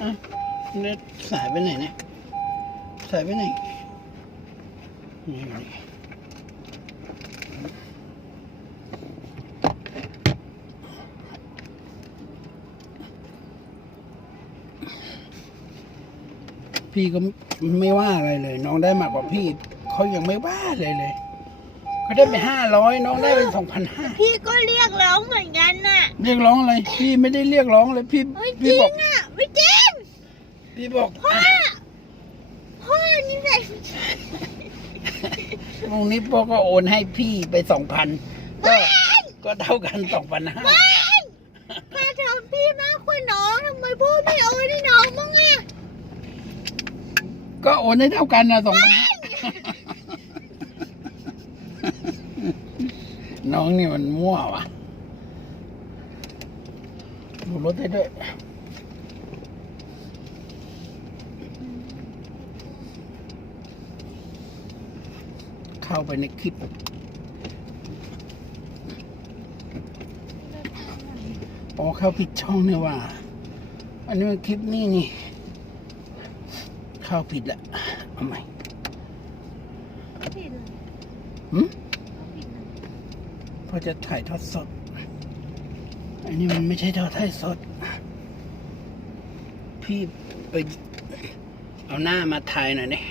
อะเนี่ยสายไปไหนเนี่ย สายไปไหนนี่อยู่นี่พี่ก็ไม่ว่าอะไรเลย น้องได้มากกว่าพี่เขายังไม่ว่าเลยเลยเขาได้ไปห้าร้อยน้องได้เป็นสองพันห้าพี่ก็เรียกร้องเหมือนกันน่ะ เรียกร้องอะไร พี่ไม่ได้เรียกร้องเลยพี่เฮ้ยจพี่ริบอกงอะไม่จริง พี่บอกพ่อพ่อนี่แหละตรงนี้พ่อก็โอนให้พี่ไปสองพันก็ก็เท่ากันสองพันห้าไม่ค่าเทอมพี่มากกว่าน้องทำไมพ่อไม่โอนให้น้องบ้างอะก็โอนให้เท่ากันนะสองพันห้าน้องนี่มันมั่วว่ะดูรถได้ด้วย เข้าไปในคลิป อ๋อเข้าผิดช่องเนี่ยว่า อันนี้มันคลิปนี่นี่ เข้าผิดละเอาใหม่ผิดเลยหืมผิดเลยเพอจะถ่ายทอดสด อันนี้มันไม่ใช่ทอดถ่ายสด พี่ไปเอาหน้ามาถ่ายหน่อยเนี่ย